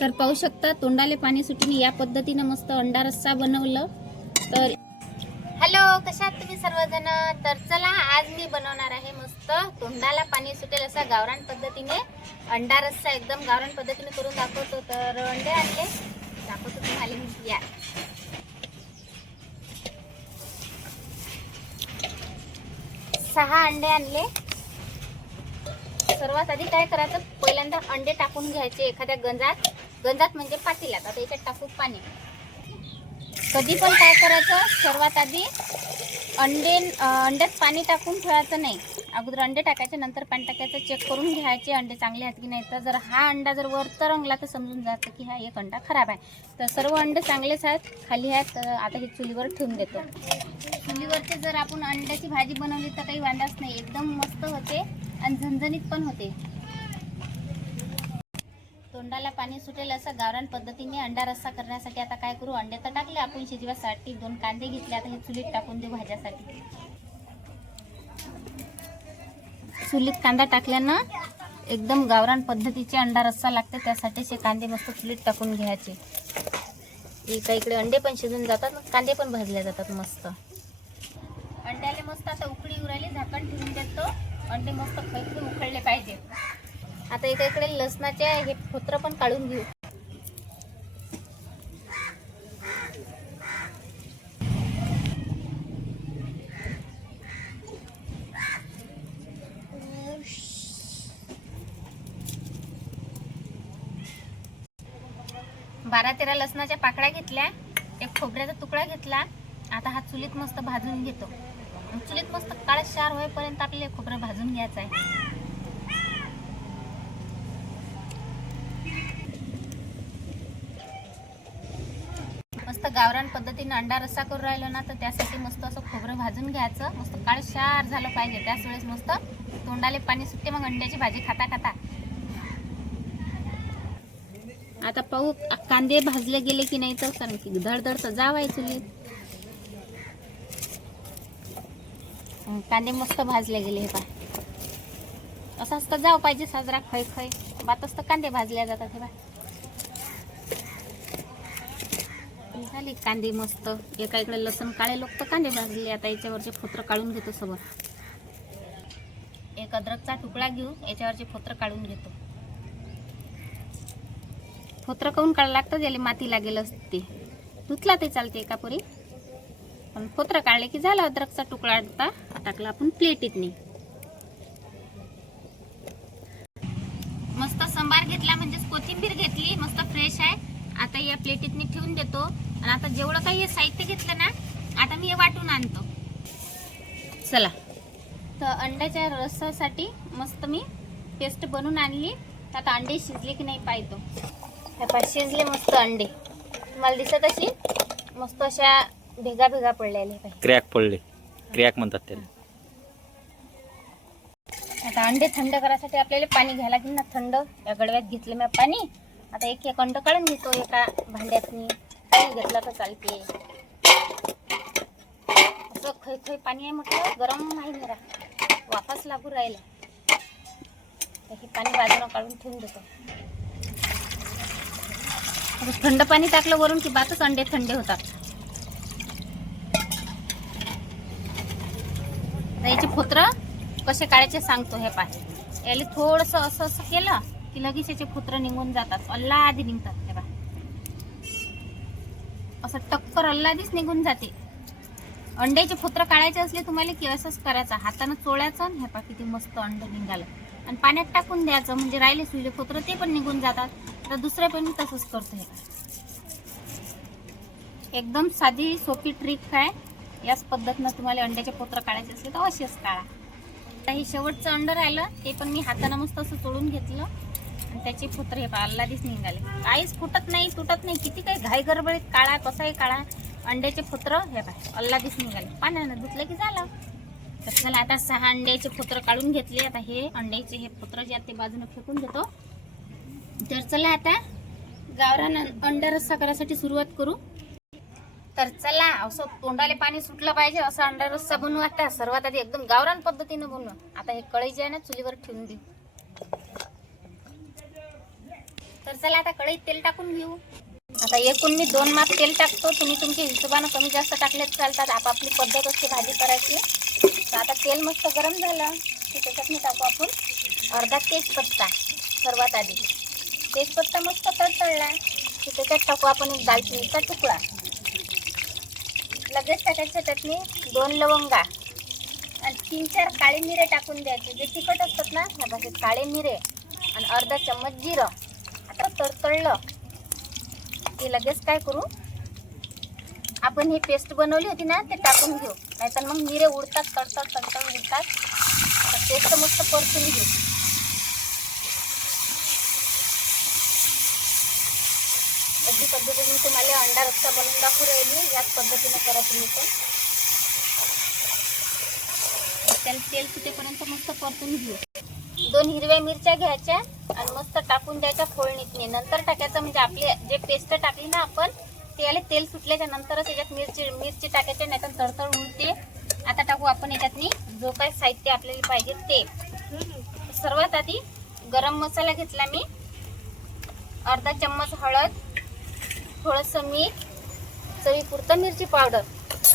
तर पाहू शकता तोंडाले पाणी सुटून या पद्धतीने मस्त अंडा रस्सा बनवलं. तर हॅलो, कशा आहात तुम्ही सर्वजण. तर चला आज मी बनवणार आहे मस्त तोंडाला पाणी सुटेल असा गावरान पद्धतीने अंडा रस्सा. एकदम गावरान पद्धतीने करून दाखवतो. तर अंडे आणले, दाखवतो तुम्हाला मी. या 6 अंडे आणले. सर्वात आधी काय करायचं, पहिल्यांदा अंडे टाकून घ्यायचे एखाद्या गंजात म्हणजे पातेल्यात. आता याच्यात टाकू पाणी. कधी पण काय करायचं, सर्वात आधी अंड्यात पाणी टाकून ठेवायचं नाही. अगोदर अंडे टाकायचे, नंतर पाणी टाकायचं. चेक करून घ्यायचे अंडे चांगले आहेत की नाही. तर जर हा अंडा जर वर तरंगला तर समजून जायचं की हा एक अंडा खराब आहे. तर सर्व अंडे चांगलेच आहेत, खाली आहेत. तर आता हे चुलीवर ठेवून देतो. चुलीवरचे जर आपण अंड्याची भाजी बनवली तर काही वांधाच नाही, एकदम मस्त होते आणि झणझणीत पण होते. तोंडाला पाणी सुटेल असं गावरान पद्धतीने अंडा रस्सा करण्यासाठी आता काय करू, अंडे तर टाकले आपण शिजवासाठी. 2 कांदे घेतले, आता हे चुलीत टाकून देऊ भाज्यासाठी. चुलीत कांदा टाकल्यानं एकदम गावरान पद्धतीचे अंडा रस्सा लागते. त्यासाठीचे कांदे मस्त चुलीत टाकून घ्यायचे. एका इकडे अंडे पण शिजून जातात, कांदे पण भाजले जातात मस्त. अंड्याले मस्त आता उकळी उरायली, झाकण ठेवून देतो. अंडे मस्त खैखून उकळले पाहिजे. आता इकडे लसणाचे हे फोत्र पण काढून घेऊ. बारा 13 लसणाच्या पाकळ्या घेतल्या, एक खोबऱ्याचा तुकडा घेतला. आता हा चुलीत मस्त भाजून घेतो. चुलीत मस्त काळशार होईपर्यंत आपल्याला खोबरं भाजून घ्यायचं आहे. मस्त गावरान पद्धतीने अंडा रस्सा करून राहिलो ना, तर त्यासाठी मस्त असं खोबरं भाजून घ्यायचं. मस्त काळशार झालं पाहिजे, त्याच वेळेस मस्त तोंडाले पाणी सुटते मग अंड्याची भाजी खाता खाता. आता पाहू कांदे भाजले गेले की नाही. तर कारण की धडधड तर जाव आहे चुलीत. कांदे मस्त भाजले गेले. हे पहा, असं असतं जाव पाहिजे साजरा खै खै बातच तर कांदे भाजल्या जातात. हे पहा झाले कांदे मस्त. एका इकडे लसूण काळे लोक तर कांदे भाजले. आता याच्यावरचे फोत्र काढून घेतो सगळं. एक अद्रकचा तुकडा घेऊ, याच्यावरचे फोत्र काढून घेतो. फोत्र काऊन काढायला लागतं, त्याला माती लागेल असते. धुतला ते चालते एका पुरी, पण फोत्र काढले की झाला. अद्रकचा तुकडा टाकला आपण प्लेटीत नाही. मस्त संबार घेतला, म्हणजे कोथिंबीर घेतली, मस्त फ्रेश आहे. आता या प्लेटीत मी ठेवून देतो. आणि आता जेवढं काही साहित्य घेतलं ना, आता मी हे वाटून आणतो. चला, तर अंड्याच्या रस्सासाठी मस्त मी पेस्ट बनवून आणली. आता अंडे शिजले की नाही पाहतो. आता शिजले मस्त अंडे, तुम्हाला दिसत अशी मस्त अशा भेगा पडलेले. क्रॅक पडले, क्रॅक म्हणतात त्याला. आता अंडे थंड करायसाठी आपल्याला पाणी घ्यायला लागेल ना, थंड. या गडव्यात घेतलं मी पाणी. आता एक अंड काढून घेतो एका भांड्यात. मी पाणी घेतलं तर चालते. असं खै पाणी आहे म्हटलं, गरम नाही जरा, वापस लागू राहिला. हे पाणी बाजूला काढून ठेवून देतो. थंड पाणी टाकलं वरून की बातच अंडे थंड होतात. याचे फोत्र कसे काढायचे सांगतो. हे पाय याला थोडस असं केलं की लगेच याचे फोत्र निघून जातात, अल्लादी निघतात. हे पा असं टक्कर अल्लादीच निघून जाते. अंड्याचे फोत्र काढायचे असले तुम्हाला की असंच करायचं, हातानं चोळायचं. हे पा किती मस्त अंड निघालं. आणि पाण्यात टाकून द्यायचं, म्हणजे राहिले सुले फोत्र ते पण निघून जातात. तर दुसऱ्या पण तसंच करतो. हे एकदम साधी सोपी ट्रिक आहे. याच पद्धतीनं तुम्हाला अंड्याचे फोत्र काढायचे असले तर अवश्यच काढा. हे शेवटचं अंड राहिलं, ते पण मी हातानं मस्त असं चोळून घेतलं. आणि त्याचे फोत्र हे पहा अल्लादीच निघाले. काहीच फुटत नाही, तुटत नाही. किती काही घाई गडबडीत काढा, कसाही काढा, अंड्याचे फोत्र हे पहा अल्लादीच निघाले. पाण्यानं धुतलं की झालं. तर चला, आता 6 अंड्याचे फोत्र काढून घेतले. आता हे अंड्याचे हे फोत्र जे ते बाजूने फेकून देतो. तर चला आता गावरान अंडा रस्सा करायसाठी सुरुवात करू. तर चला, असं तोंडाले पाणी सुटलं पाहिजे असं अंडा रस्सा बनवू. आता सर्वात आधी एकदम गावरान पद्धतीनं बनवू. आता हे कढई जे आहे ना चुलीवर ठेवून देऊ. तर चला आता कढईत तेल टाकून घेऊ. आता एकूण मी 2 माप तेल टाकतो. तुम्ही तुमच्या हिशोबानं कमी जास्त टाकलेच चालतात. आपापली पद्धत असते भाजी करायची. तर आता तेल मस्त गरम झालं की त्याच्यात मी टाकू आपण अर्धा तेजपत्ता. सर्वात आधी तेजपत्ता मस्त तडतडला की त्याच्यात टाकू आपण एक दालचिनीचा तुकडा. लगेच टाकायचं त्यात मी 2 लवंगा आणि 3-4 काळे मिरे टाकून द्यायचे. जे तिखट असतात ना ह्या भाजीत काळे मिरे आणि अर्धा चम्मच जिरं. आता तडतडलं की लगेच काय करू आपण ही पेस्ट बनवली होती ना ते टाकून घेऊ. नाहीतर मग मिरे उडतात, तडतड उडतात. आता पेस्ट मस्त परतून घेऊ. अगदी पद्धतीने तुम्हाला अंडा रस्सा बनवून दाखवू राहिली. याच पद्धतीने करा तुम्ही पण. त्याला तेल सुटेपर्यंत मस्त परतून घेऊ. 2 हिरव्या मिरच्या घ्यायच्या आणि मस्त टाकून द्यायच्या फोडणीतनी. नंतर टाकायचं म्हणजे आपली जे पेस्ट टाकली ना आपण ते याला तेल सुटल्याच्या नंतरच याच्यात मिरची टाकायची, नाही तर तडतड उडते. आता टाकू आपण याच्यातनी जो काही साहित्य आपल्याला पाहिजे ते. सर्वात आधी गरम मसाला घेतला मी, अर्धा चम्मच हळद, थोडंसं मीठ, चवीपुरतं मिरची पावडर.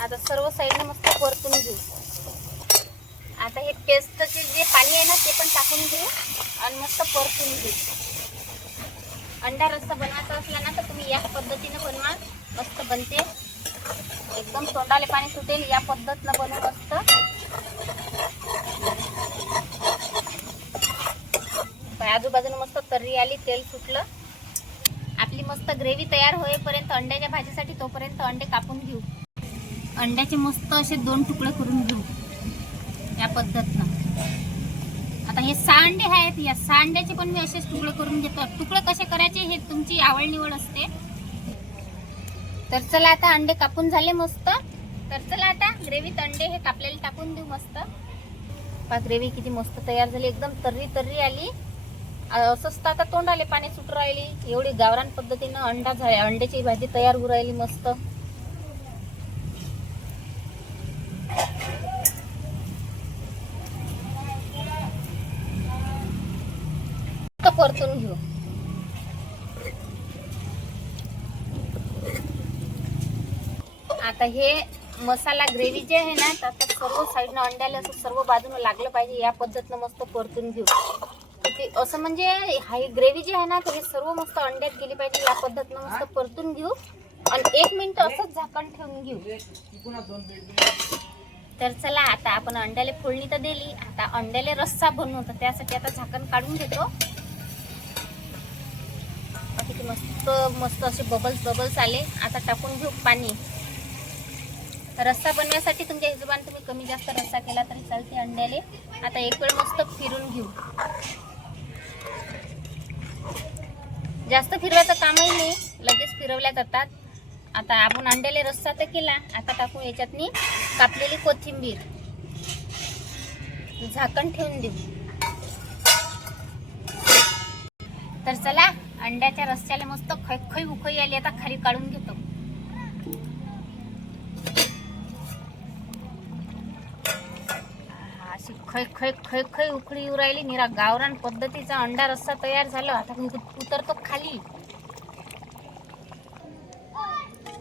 आता सर्व साईडने मस्त परतून घेऊ. आता हे पेस्टचे जे पाणी आहे ना ते पण टाकून घेऊ आणि मस्त परतून घेऊ. अंडा रस्सा बनवायचा असला ना तर तुम्ही याच पद्धतीने बनवा. मस्त बनते. एकदम तोंडाले पाणी सुटेल या पद्धतीनं बनवू मस्त. आजूबाजूने मस्त तर्री आली, तेल सुटलं. आपली मस्त ग्रेव्ही तयार होईपर्यंत अंड्याच्या भाजीसाठी तोपर्यंत अंडे कापून घेऊ. अंड्याचे मस्त असे 2 तुकडे करून घेऊ या पद्धतीनं. आता हे 6 अंडे आहेत. या 6 अंड्याचे पण मी असेच तुकडे करून घेतो. तुकडे कसे करायचे हे तुमची आवड निवड असते. तर चला आता अंडे कापून झाले मस्त. तर चला आता ग्रेव्हीत अंडे हे कापलेले टाकून देऊ मस्त. पहा ग्रेव्ही किती मस्त तयार झाली. एकदम तर्री आली. असंच आता तोंडाले पाणी सुटू राहिली. एवढी गावरान पद्धतीनं अंड्याची भाजी तयार होऊ राहिली मस्त. परतून घेऊ. आता हे मसाला ग्रेव्ही जे आहे ना आता सर्व साईडनं अंड्याला असं सर्व बाजूने लागलं पाहिजे या पद्धतीनं मस्त परतून घेऊ. ते असं म्हणजे हा ग्रेव्ही जी आहे ना तर हे सर्व मस्त अंड्यात गेली पाहिजे या पद्धतीनं मस्त परतून घेऊ आणि 1 मिनिट असंच झाकण ठेवून घेऊ. तर चला आता आपण अंड्याला फोडणी तर दिली. आता अंड्याला रस्सा बनवतो त्यासाठी आता झाकण काढून घेतो. किती मस्त असे बबल्स आले. आता टाकून घेऊ पाणी. रस्सा बनवण्यासाठी तुमच्या हिशोबाने तुम्ही कमी जास्त रस्सा केला तरी चालते अंड्याले. आता एक वेळ मस्त फिरून घेऊ. जास्त फिरवायचं कामही नाही, लगेच फिरवल्या जातात. आता आपण अंड्याले रस्सा तर केला. आता टाकू याच्यातनी कापलेली कोथिंबीर. झाकण ठेवून देऊ. तर चला अंड्याच्या रस्स्याला मस्त खै उखई आली. आता खाली काढून घेतो. अशी खै उकळी येऊ राहिली. निरा गावरान पद्धतीचा अंडा रस्सा तयार झाला. आता उतरतो खाली.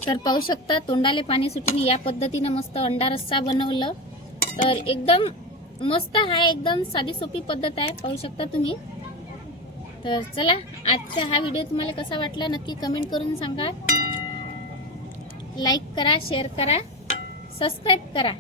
तर पाहू शकता तोंडाले पाणी सुटून या पद्धतीनं मस्त अंडा रस्सा बनवलं. तर एकदम मस्त आहे. एकदम साधी सोपी पद्धत आहे. पाहू शकता तुम्ही. तर चला आजचा हा व्हिडिओ तुम्हाला कसा वाटला नक्की कमेंट करून सांगा. लाईक करा, शेअर करा, सबस्क्राईब करा.